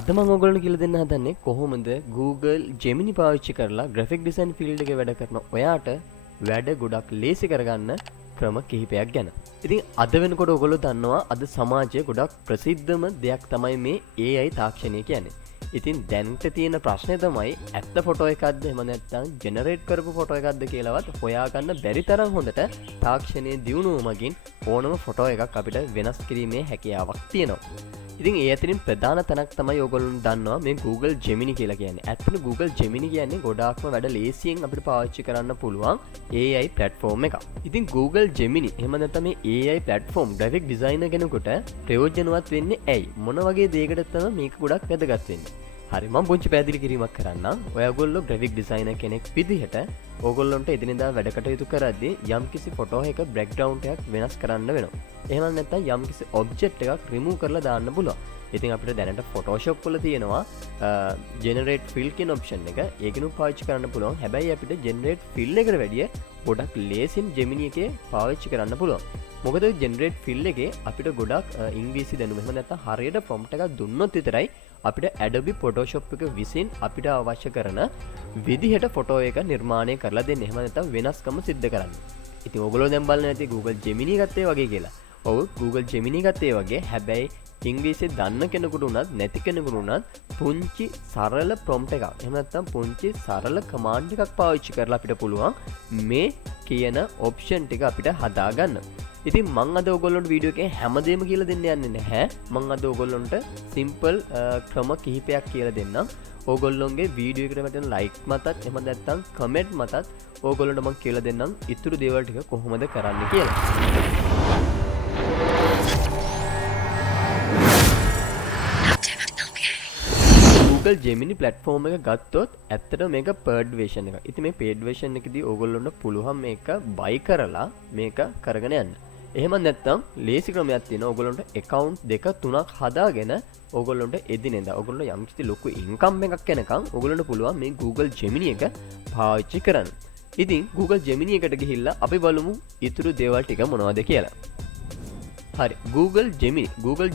අද මම ඔයගොල්ලන්ට කියලා දෙන්න හදන්නේ කොහොමද Google Gemini පාවිච්චි කරලා graphic design field එකේ වැඩ කරන ඔයාට වැඩ ගොඩක් ලේසි කරගන්න ක්‍රම කිහිපයක් ගැන. ඉතින් අද වෙනකොට ඔයගොල්ලෝ දන්නවා අද සමාජයේ ගොඩක් ප්‍රසිද්ධම දෙයක් තමයි මේ AI තාක්ෂණය කියන්නේ. ඉතින් දැන්ට තියෙන ප්‍රශ්නේ තමයි ඇත්ත ෆොටෝ එකක්ද එහෙම නැත්නම් ජෙනරේට් කරපු ෆොටෝ එකක්ද කියලාවත් හොයාගන්න බැරි තරම් හොඳට තාක්ෂණයේ දියුණුව මගින් ඕනම ෆොටෝ එකක් අපිට වෙනස් කිරීමේ හැකියාවක් තියෙනවා. ඉතින් ඒ අතරින් ප්‍රධාන තැනක් තමයි ඔයගොල්ලෝ දන්නවා මේ Google Gemini කියලා කියන්නේ. ඇත්තට Google Gemini කියන්නේ ගොඩාක්ම වැඩ ලේසියෙන් අපිට පාවිච්චි කරන්න පුළුවන් AI platform එකක්. ඉතින් Google Gemini එහෙම නැත්නම් මේ AI platform graphic designer කෙනෙකුට ප්‍රයෝජනවත් වෙන්නේ ඇයි? මොන වගේ දෙයකටද තමයි මේක ගොඩක් වැදගත් වෙන්නේ? හරි මම පුංචි පැහැදිලි කිරීමක් කරන්නම්. ඔයගොල්ලෝ graphic designer කෙනෙක් විදිහට ඕගොල්ලොන්ට එදිනෙදා වැඩ කටයුතු කරද්දී යම්කිසි ෆොටෝ එකක background එකක් වෙනස් කරන්න වෙනවා. එහෙම නැත්නම් යම්කිසි object එකක් remove කරලා දාන්න පුළුවන්. ඉතින් අපිට දැනට Photoshop වල තියෙනවා generate fill කියන option එක. ඒකිනුත් පාවිච්චි කරන්න පුළුවන්. හැබැයි අපිට generate fill එකට වැඩිය ගොඩක් ලේසියෙන් Gemini එකේ පාවිච්චි කරන්න පුළුවන්. මොකද generate fill එකේ අපිට ගොඩක් ඉංග්‍රීසි දැනුම එහෙම නැත්නම් හරියට prompt එකක් දුන්නොත් විතරයි අපිට Adobe Photoshop එක විසින් අපිට අවශ්‍ය කරන විදිහට ෆොටෝ එක නිර්මාණය කරලා දෙන්න. එහෙම නැත්නම් වෙනස්කම සිද්ධ කරන්න. ඉතින් ඔයගොල්ලෝ දැන් බලන්න ඇති Google Gemini ගත්තේ වගේ කියලා. ඔව් Google Gemini ගත්තේ වගේ. හැබැයි ඉංග්‍රීසි දන්න කෙනෙකුට උනත් නැති කෙනෙකුට උනත් පුංචි සරල prompt එකක්. එහෙම නැත්නම් පුංචි සරල command එකක් පාවිච්චි කරලා අපිට පුළුවන් මේ කියන option ටික අපිට හදාගන්න. ඉතින් මං අද ඔයගොල්ලන්ට වීඩියෝ එකේ හැමදේම කියලා දෙන්න යන්නේ නැහැ. මං අද ඔයගොල්ලන්ට සිම්පල් ක්‍රම කිහිපයක් කියලා දෙන්නම්. ඕගොල්ලොන්ගේ වීඩියෝ එකට වැටෙන ලයික් මතත් එහෙම නැත්නම් කමෙන්ට් මතත් ඕගොල්ලන්ට මං කියලා දෙන්නම් ඉතුරු දේවල් ටික කොහොමද කරන්න කියලා. Google Gemini platform එක ගත්තොත් ඇත්තට මේක paid version එකක්. ඉතින් මේ paid version එකේදී ඕගොල්ලන්ට පුළුවන් මේක buy කරලා මේක කරගෙන යන්න. එහෙම නැත්නම් ලේසි ක්‍රමයක් තියෙනවා. ඕගොල්ලන්ට account දෙක තුනක් හදාගෙන ඕගොල්ලන්ට එදිනෙදා ඕගොල්ලෝ යම්කිසි ලොකු income එකක් එනකන් ඕගොල්ලන්ට පුළුවන් මේ Google Gemini එක පාවිච්චි කරන්න. ඉතින් Google Gemini එකට ගිහිල්ලා අපි බලමු ඊතුරු දේවල් ටික මොනවද කියලා. හරි Google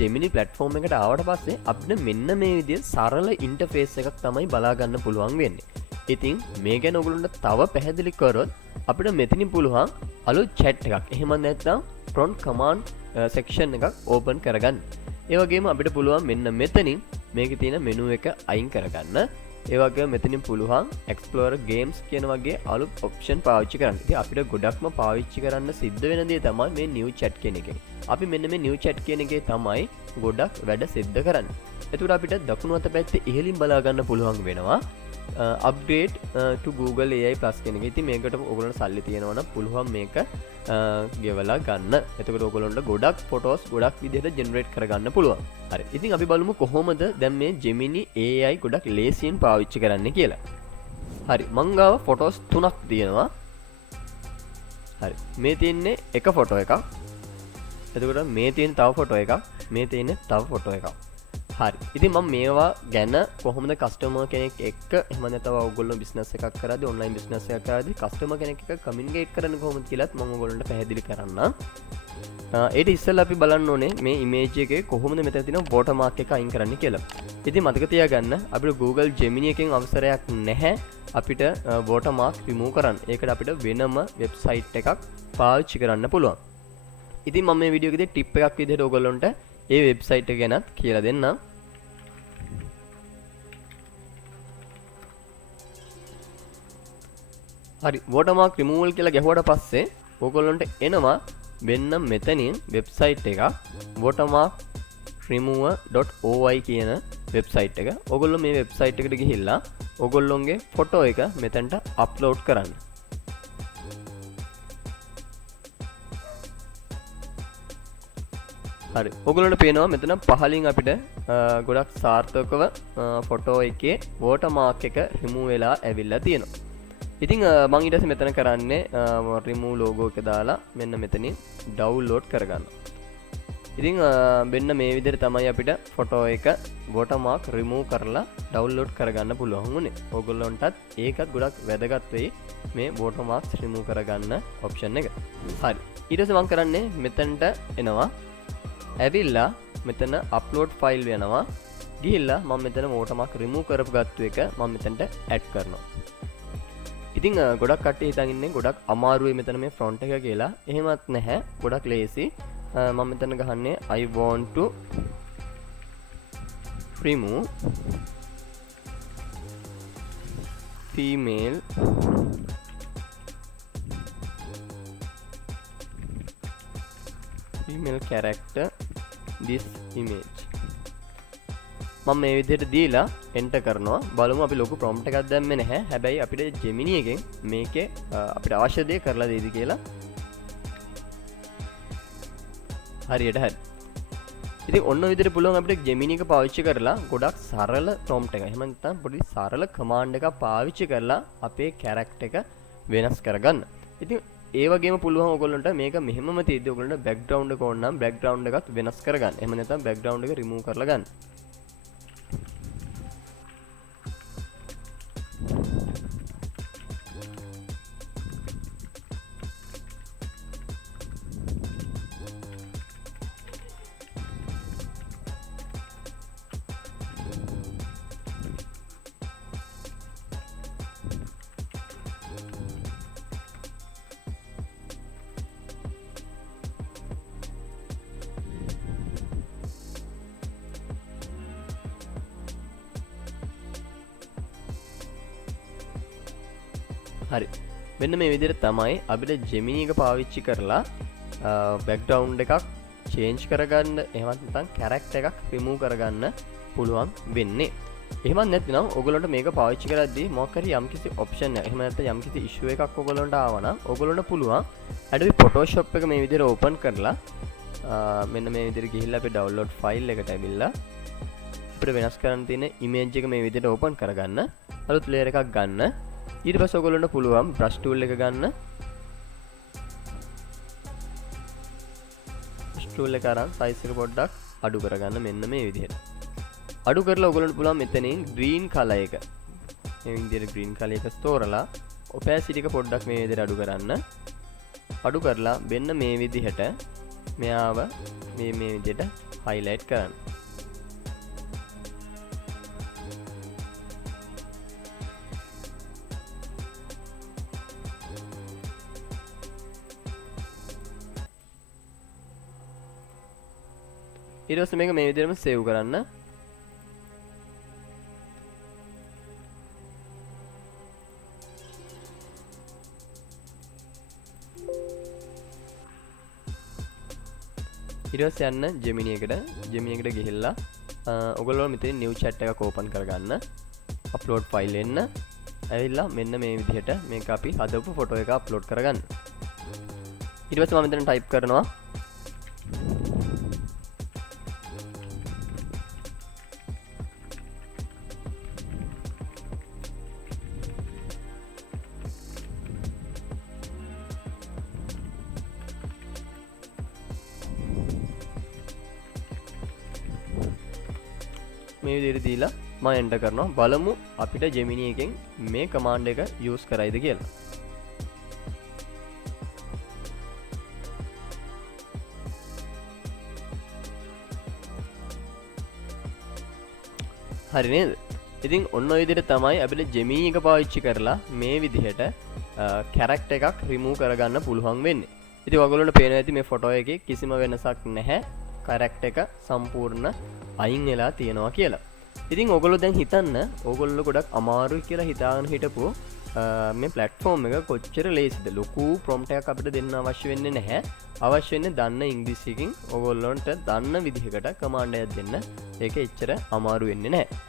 Gemini platform එකට ආවට පස්සේ අපිට මෙන්න මේ විදිහේ සරල ඉන්ටර්ෆේස් එකක් තමයි බලා ගන්න පුළුවන් වෙන්නේ. ඉතින් මේ ගැන ඔයගොල්ලන්ට තව පැහැදිලි කරොත් අපිට මෙතනින් පුළුවන් අලුත් chat එකක් එහෙම නැත්නම් front command section එකක් open කරගන්න. ඒ වගේම අපිට පුළුවන් මෙන්න මෙතනින් මේකේ තියෙන menu එක අයින් කරගන්න. ඒ වගේම මෙතනින් පුළුවන් Explorer Games කියන වගේ අලුත් option පාවිච්චි කරන්න. ඉතින් අපිට ගොඩක්ම පාවිච්චි කරන්න සිද්ධ වෙන දේ තමයි මේ new chat කියන එක. අපි මෙන්න මේ new chat කියන එකේ තමයි ගොඩක් වැඩ සිද්ධ කරන්නේ. එතකොට අපිට දකුණු අත පැත්තේ ඉහළින් බලා ගන්න පුළුවන් වෙනවා update to Google AI Plus කියන එක. ඉතින් මේකට ඔයගොල්ලන්ට සල්ලි තියෙනවා නම් පුළුවන් මේක ගෙවලා ගන්න. එතකොට ඔයගොල්ලන්ට ගොඩක් photos ගොඩක් විදිහට generate කරගන්න පුළුවන්. හරි. ඉතින් අපි බලමු කොහොමද දැන් මේ Gemini AI ගොඩක් ලේසියෙන් පාවිච්චි කරන්න කියලා. හරි. මං ගාව photos 3ක් තියෙනවා. හරි. මේ තියෙන්නේ එක ෆොටෝ එකක්. එතකොට මේ තියෙන තව ෆොටෝ එකක්. මේ තියෙන්නේ තව ෆොටෝ එකක්. හරි. ඉතින් මම මේවා ගැන කොහොමද කස්ටමර් කෙනෙක් එක්ක එහෙම නැත්නම් ඔයගොල්ලෝ බිස්නස් එකක් කරද්දී ඔන්ලයින් බිස්නස් එකක් කරද්දී කස්ටමර් කෙනෙක් එක්ක කමියුනිකේට් කරන්නේ කොහොමද කියලාත් මම ඔයගොල්ලන්ට පැහැදිලි කරන්නම්. ඊට ඉස්සෙල්ලා අපි බලන්න ඕනේ මේ ඉමේජ් එකේ කොහොමද මෙතන තියෙන watermark එක අයින් කරන්න කියලා. ඉතින් මතක තියාගන්න අපිට Google Gemini එකෙන් අවසරයක් නැහැ අපිට watermark remove කරන්න. ඒකට අපිට වෙනම වෙබ්සයිට් එකක් පාවිච්චි කරන්න පුළුවන්. ඉතින් මම මේ වීඩියෝ එකේදී ටිප් එකක් විදිහට ඔයගොල්ලන්ට ඒ වෙබ්සයිට් එක ගැනත් කියලා දෙන්නම්. හරි watermark removal කියලා ගැහුවට පස්සේ ඕගොල්ලන්ට එනවා වෙන්න මෙතනින් වෙබ්සයිට් එක watermarkremover.oi කියන වෙබ්සයිට් එක. ඕගොල්ලෝ මේ වෙබ්සයිට් එකට ගිහිල්ලා ඕගොල්ලොන්ගේ ෆොටෝ එක මෙතනට අප්ලෝඩ් කරන්න. හරි. ඕගොල්ලන්ට පේනවා මෙතන පහලින් අපිට ගොඩක් සාර්ථකව ෆොටෝ එකේ watermark එක remove වෙලා ඇවිල්ලා තියෙනවා. ඉතින් මම ඊට පස්සේ මෙතන කරන්නේ remove logo එක දාලා මෙන්න මෙතනින් download කරගන්න. ඉතින් මෙන්න මේ විදිහට තමයි අපිට ෆොටෝ එක watermark remove කරලා download කරගන්න පුළුවන් උනේ. ඕගොල්ලන්ටත් ඒකත් ගොඩක් වැදගත් වෙයි මේ watermarks remove කරගන්න option එක. හරි. ඊට පස්සේ මම කරන්නේ මෙතනට එනවා. ඇවිල්ලා මෙතන upload file යනවා. ගිහිල්ලා මම මෙතන watermark remove කරපු ගත්තු එක මම මෙතනට add කරනවා. ඉතින් ගොඩක් කට්ටිය හිතන් ඉන්නේ ගොඩක් අමාරුයි මෙතන මේ front එක කියලා. එහෙමත් නැහැ. ගොඩක් ලේසි. මම මෙතන ගහන්නේ I want to remove female character this image. මම මේ විදිහට දීලා enter කරනවා. බලමු අපි ලොකු prompt එකක් දැම්මේ නැහැ. හැබැයි අපිට Gemini එකෙන් මේකේ අපිට අවශ්‍ය දේ කරලා දෙයිද කියලා. හරියට හරි. ඉතින් ඔන්න ඔය විදිහට පුළුවන් අපිට Gemini එක පාවිච්චි කරලා ගොඩක් සරල prompt එකක්. එහෙම නැත්නම් පොඩි සරල command එකක් පාවිච්චි කරලා අපේ character එක වෙනස් කරගන්න. ඉතින් ඒ වගේම පුළුවන් ඔයගොල්ලන්ට මේක මෙහෙමම තියෙද්දි ඔයගොල්ලන්ට background එක ඕන නම් background එකත් වෙනස් කරගන්න. එහෙම නැත්නම් background එක remove කරලා ගන්න. හරි. මෙන්න මේ විදිහට තමයි අපිට Gemini එක පාවිච්චි කරලා background එකක් change කරගන්න, එහෙමත් නැත්නම් character එකක් remove කරගන්න පුළුවන් වෙන්නේ. එහෙමත් නැත්නම් ඔයගොල්ලන්ට මේක පාවිච්චි කරද්දී මොකක් හරි යම්කිසි option එකක්, එහෙම නැත්නම් යම්කිසි issue එකක් ඔයගොල්ලන්ට ආවා නම් ඔයගොල්ලන්ට පුළුවන් Adobe Photoshop එක මේ විදිහට open කරලා මෙන්න මේ විදිහට ගිහිල්ලා අපි download file එකට ඇවිල්ලා අපිට වෙනස් කරන්න තියෙන image එක මේ විදිහට open කරගන්න, අලුත් layer එකක් ගන්න. ඊට පස්සේ ඔයගොල්ලන්ට පුළුවන් brush tool එක ගන්න. brush tool එක අරන් size එක පොඩ්ඩක් අඩු කරගන්න මෙන්න මේ විදිහට. අඩු කරලා ඔයගොල්ලන්ට පුළුවන් මෙතනින් green color එක. මේ විදිහට green color එක තෝරලා opacity එක පොඩ්ඩක් මේ විදිහට අඩු කරන්න. අඩු කරලා මෙන්න මේ විදිහට මෙයාව මේ විදිහට highlight කරන්න. ඊට පස්සේ මේක මේ විදිහටම සේව් කරන්න. ඊට පස්සේ යන්න Gemini එකට. Gemini එකට ගිහිල්ලා ඔයගොල්ලෝ මෙතන new chat එකක් open කරගන්න. upload file එන්න. ඇවිල්ලා මෙන්න මේ විදිහට මේක අපි හදපු ෆොටෝ එක අප්ලෝඩ් කරගන්න. ඊට පස්සේ මම මෙතන type කරනවා මේ විදිහට දීලා මම එන්ටර් කරනවා. බලමු අපිට Gemini එකෙන් මේ command එක use කරයිද කියලා. හරි නේද? ඉතින් ඔන්න ඔය විදිහට තමයි අපිට Gemini එක පාවිච්චි කරලා මේ විදිහට character එකක් remove කරගන්න පුළුවන් වෙන්නේ. ඉතින් ඔයගොල්ලන්ට පේනවා ඇති මේ ෆොටෝ එකේ කිසිම වෙනසක් නැහැ. character එක සම්පූර්ණ අයින් වෙලා තියෙනවා කියලා. ඉතින් ඔයගොල්ලෝ දැන් හිතන්න ඔයගොල්ලෝ ගොඩක් අමාරුයි කියලා හිතාගෙන හිටපු මේ platform එක කොච්චර ලේසිද. ලොකු prompt එකක් අපිට දෙන්න අවශ්‍ය වෙන්නේ නැහැ. අවශ්‍ය වෙන්නේ දන්න ඉංග්‍රීසියකින් ඔයගොල්ලන්ට දන්න විදිහකට command එකක් දෙන්න. ඒක එච්චර අමාරු වෙන්නේ නැහැ.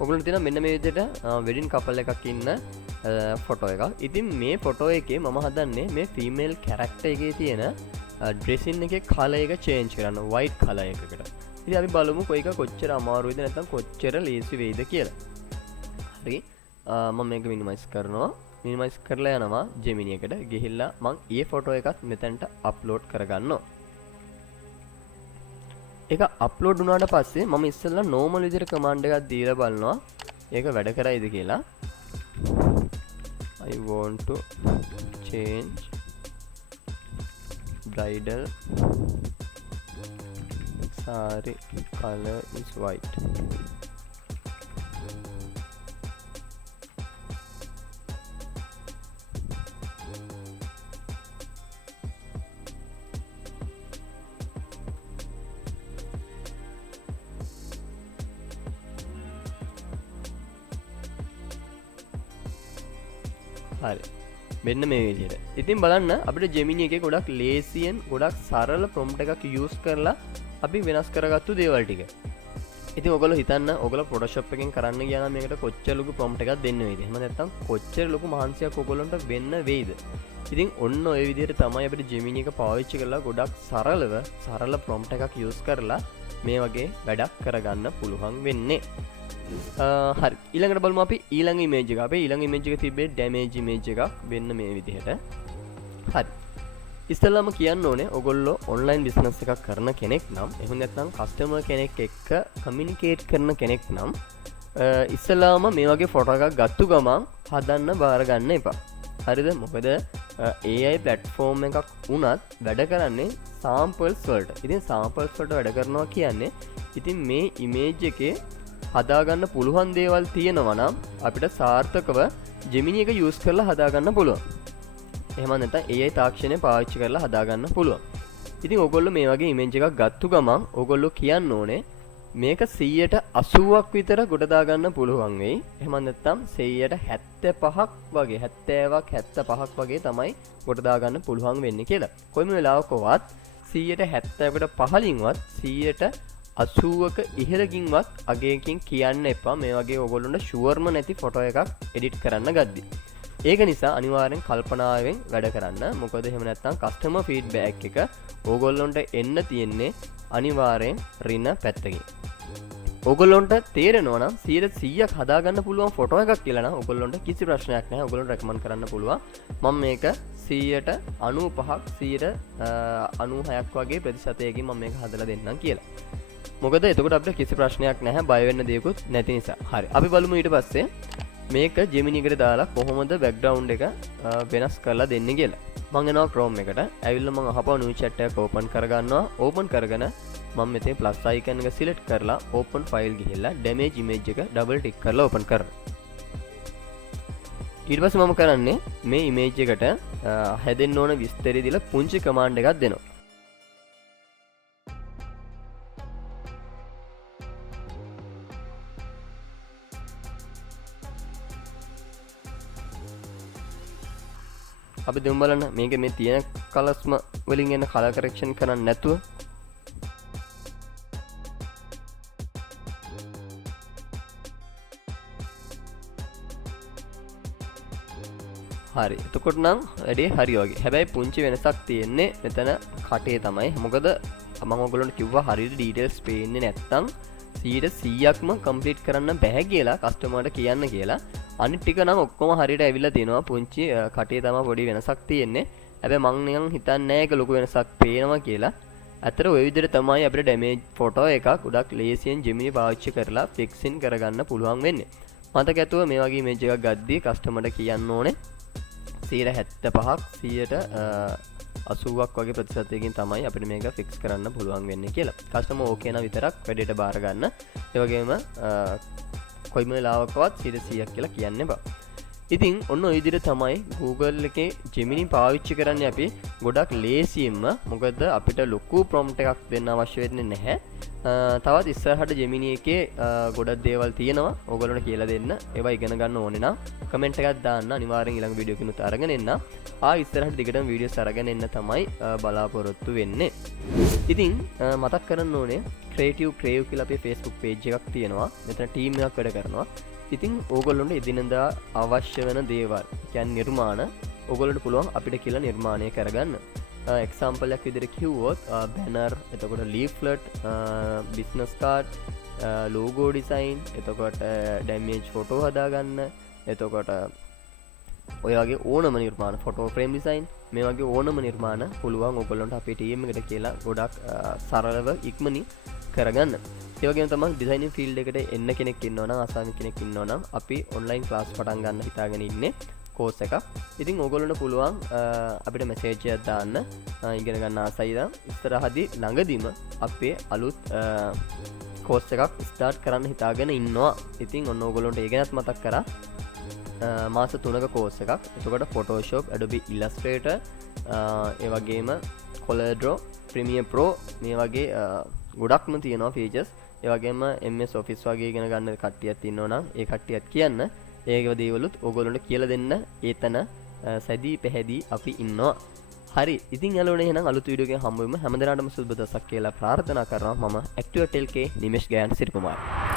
ඔයගොල්ලන්ට තියෙනවා මෙන්න මේ විදිහට wedding couple එකක් ඉන්න ෆොටෝ එකක්. ඉතින් මේ ෆොටෝ එකේ මම හදන්නේ මේ female character එකේ තියෙන dressing එකේ color එක change කරන්න white color එකකට. ඉතින් අපි බලමු කොයික කොච්චර අමාරුයිද නැත්නම් කොච්චර ලේසි වෙයිද කියලා. හරි. මම මේක මිනිමයිස් කරනවා. මිනිමයිස් කරලා යනවා Gemini එකට. ගිහිල්ලා මම ඊයේ ෆොටෝ එකත් මෙතනට අප්ලෝඩ් කරගන්නවා. ඒක අප්ලෝඩ් වුණාට පස්සේ මම ඉස්සෙල්ලා normal විදිහට command එකක් දීලා බලනවා. ඒක වැඩ කරයිද කියලා. I want to change bridal saree color is white. හරි මෙන්න මේ විදිහට. ඉතින් බලන්න අපිට Gemini එකේ ගොඩක් ලේසියෙන් ගොඩක් සරල prompt එකක් use කරලා අපි වෙනස් කරගත්තු දේවල් ටික. ඉතින් ඔයගොල්ලෝ හිතන්න ඔයගොල්ලෝ Photoshop එකෙන් කරන්න ගියා නම් මේකට කොච්චර ලොකු prompt එකක් දෙන්න වෙයිද? එහෙම නැත්නම් කොච්චර ලොකු මහන්සියක් ඔයගොල්ලන්ට වෙන්න වෙයිද? ඉතින් ඔන්න ඔය විදිහට තමයි අපිට Gemini එක පාවිච්චි කරලා ගොඩක් සරල prompt එකක් use කරලා මේ වගේ වැඩක් කරගන්න පුළුවන් වෙන්නේ. හරි ඊළඟට බලමු අපි ඊළඟ ඉමේජ් එක. අපේ ඊළඟ ඉමේජ් එක තිබ්බේ ඩැමේජ් ඉමේජ් එකක් වෙන්න මේ විදිහට. හරි ඉස්සෙල්ලාම කියන්න ඕනේ ඔයගොල්ලෝ ඔන්ලයින් බිස්නස් එකක් කරන කෙනෙක් නම් එහෙම නැත්නම් කස්ටමර් කෙනෙක් එක්ක කමියුනිකේට් කරන කෙනෙක් නම් ඉස්සෙල්ලාම මේ වගේ ෆොටෝ එකක් ගත්තු ගමන් හදන්න බාර ගන්න එපා. හරිද? මොකද AI platform එකක් වුණත් වැඩ කරන්නේ samples වලට. ඉතින් samples වලට වැඩ කරනවා කියන්නේ ඉතින් මේ ඉමේජ් එකේ හදාගන්න පුළුවන් දේවල් තියෙනවා නම් අපිට සාර්ථකව Gemini එක use කරලා හදාගන්න පුළුවන්. එහෙම නැත්නම් AI තාක්ෂණය පාවිච්චි කරලා හදාගන්න පුළුවන්. ඉතින් ඔයගොල්ලෝ මේ වගේ image එකක් ගත්තු ගමන් ඔයගොල්ලෝ කියන්න ඕනේ මේක 180ක් විතර ගොඩ දාගන්න පුළුවන් වෙයි. එහෙම නැත්නම් 175ක් වගේ 70ක් 75ක් වගේ තමයි ගොඩ දාගන්න පුළුවන් වෙන්නේ කියලා. කොයිම වෙලාවකවත් 170කට පහලින්වත් 80ක ඉහළකින්වත් අගයකින් කියන්න එපා මේ වගේ ඔයගොල්ලොන්ට ෂුවර්ම නැති ෆොටෝ එකක් එඩිට් කරන්න ගද්දි. ඒක නිසා අනිවාර්යෙන් කල්පනාවෙන් වැඩ කරන්න. මොකද එහෙම නැත්නම් කස්ටමර් ෆීඩ්බැක් එක ඕගොල්ලොන්ට එන්න තියෙන්නේ අනිවාර්යෙන් රින පැත්තකින්. ඕගොල්ලොන්ට තේරෙනවා නම් 100ක් හදාගන්න පුළුවන් ෆොටෝ එකක් කියලා නම් ඕගොල්ලොන්ට කිසි ප්‍රශ්නයක් නැහැ. ඕගොල්ලොන්ට රෙකමන්ඩ් කරන්න පුළුවන්. මම මේක 95ක් 96ක් වගේ ප්‍රතිශතයකින් මම මේක හදලා දෙන්නම් කියලා. මොකද එතකොට අපිට කිසි ප්‍රශ්නයක් නැහැ බය වෙන්න දෙයක්වත් නැති නිසා. හරි. අපි බලමු ඊට පස්සේ මේක Gemini එකට දාලා කොහොමද background එක වෙනස් කරලා දෙන්නේ කියලා. මම යනවා Chrome එකට. ඇවිල්ලා මම අහපුවා new chat එකක් open කරගන්නවා. open කරගෙන මම මෙතේ plus icon එක select කරලා open file ගිහිල්ලා damage image එක double tick කරලා open කරනවා. ඊට පස්සේ මම කරන්නේ මේ image එකට හැදෙන්න ඕන විස්තරය දීලා පුංචි command එකක් දෙනවා. අපි දෙමු බලන්න මේක මේ තියෙන කලර්ස්ම වලින් එන කලර් කරෙක්ෂන් කරන්න නැතුව හරි එතකොට නම් වැඩේ හරි වගේ. හැබැයි පුංචි වෙනසක් තියෙන්නේ මෙතන කටේ තමයි. මොකද මම ඔයගොල්ලන්ට කිව්වා හරියට ඩීටේල්ස් පේන්නේ නැත්තම් 100%ක්ම කම්ප්ලීට් කරන්න බෑ කියලා කස්ටමර්ට කියන්න කියලා. අනිත් ටික නම් ඔක්කොම හරියට ඇවිල්ලා තියෙනවා. පුංචි කටේ තමයි පොඩි වෙනසක් තියෙන්නේ. හැබැයි මං නිකන් හිතන්නේ නැහැ ඒක ලොකු වෙනසක් පේනවා කියලා. අතර ඔය විදිහට තමයි අපිට ඩැමේජ් ෆොටෝ එකක් ගොඩක් ලේසියෙන් Gemini පාවිච්චි කරලා ෆික්සින් කරගන්න පුළුවන් වෙන්නේ. මතක ඇතුව මේ වගේ ඉමේජ් එකක් ගද්දී කස්ටමර්ට කියන්න ඕනේ 75ක් 80ක් වගේ ප්‍රතිශතයකින් තමයි අපිට මේක ෆික්ස් කරන්න පුළුවන් වෙන්නේ කියලා. කස්ටමර් ඕකේ නම් විතරක් වැඩේට බාර ගන්න. ඒ වගේම කොයිම වෙලාවකවත් 100ක් කියලා කියන්න එපා. ඉතින් ඔන්න ඔය විදිහට තමයි Google එකේ Gemini පාවිච්චි කරන්නේ අපි ගොඩක් ලේසියෙන්ම. මොකද අපිට ලොකු prompt එකක් දෙන්න අවශ්‍ය වෙන්නේ නැහැ. තවත් ඉස්සරහට Gemini එකේ ගොඩක් දේවල් තියෙනවා. ඕගොල්ලන්ට කියලා දෙන්න. ඒවා ඉගෙන ගන්න ඕනේ නම් කමෙන්ට් එකක් දාන්න. අනිවාර්යෙන් ඊළඟ වීඩියෝ කිනුත් අරගෙන එන්න. ඉස්සරහට දිගටම වීඩියෝස් අරගෙන එන්න තමයි බලාපොරොත්තු වෙන්නේ. ඉතින් මතක් කරන්න ඕනේ Creative Crave කියලා අපේ Facebook page එකක් තියෙනවා. මෙතන team එකක් වැඩ කරනවා. ඉතින් ඕගොල්ලොන්ට එදිනෙදා අවශ්‍ය වෙන දේවල් කියන්නේ නිර්මාණ ඕගොල්ලන්ට පුළුවන් අපිට කියලා නිර්මාණය කරගන්න. එක්සාම්පල් එකක් විදිහට කිව්වොත් banner, එතකොට leaflet, business card, logo design, එතකොට damage photo හදාගන්න, එතකොට ඔය වගේ ඕනම නිර්මාණ, photo frame design, මේ වගේ ඕනම නිර්මාණ පුළුවන් ඕගොල්ලන්ට අපේ team එකට කියලා ගොඩක් සරලව ඉක්මනින් කරගන්න. ඒ වගේම තමයි ඩිසයිනින් ෆීල්ඩ් එකට එන්න කෙනෙක් ඉන්නවා නම් ආසාවෙන් කෙනෙක් ඉන්නවා නම් අපි ඔන්ලයින් ක්ලාස් පටන් ගන්න හිතාගෙන ඉන්නේ. කෝස් එකක්. ඉතින් ඕගොල්ලන්ට පුළුවන් අපිට මැසේජ් එකක් දාන්න ඉගෙන ගන්න ආසයිද ඉස්සරහදී ළඟදීම අපේ අලුත් කෝස් එකක් ස්ටාර්ට් කරන්න හිතාගෙන ඉන්නවා. ඉතින් ඔන්න ඕගොල්ලන්ට ඒ ගැනත් මතක් කරා. මාස 3ක කෝස් එකක්. එතකොට Photoshop, Adobe Illustrator, ඒ වගේම CorelDRAW, Premiere Pro මේ වගේ ගොඩක්ම තියෙනවා ෆීචර්ස්. ඒ වගේම MS Office වගේ ඉගෙන ගන්න කට්ටියක් ඉන්නවා නම් ඒ කට්ටියත් කියන්න. ඒක දේවලුත් ඕගොල්ලන්ට කියලා දෙන්න ඒතන සැදී පැහැදී අපි ඉන්නවා. හරි. ඉතින් යාළුවනේ එහෙනම් අලුත් වීඩියෝ එකකින් හම්බ වෙමු. හැමදාටම සුබ දවසක් කියලා ප්‍රාර්ථනා කරනවා. මම Active Telk නිමේෂ් ගයන් සිරිකුමාර්.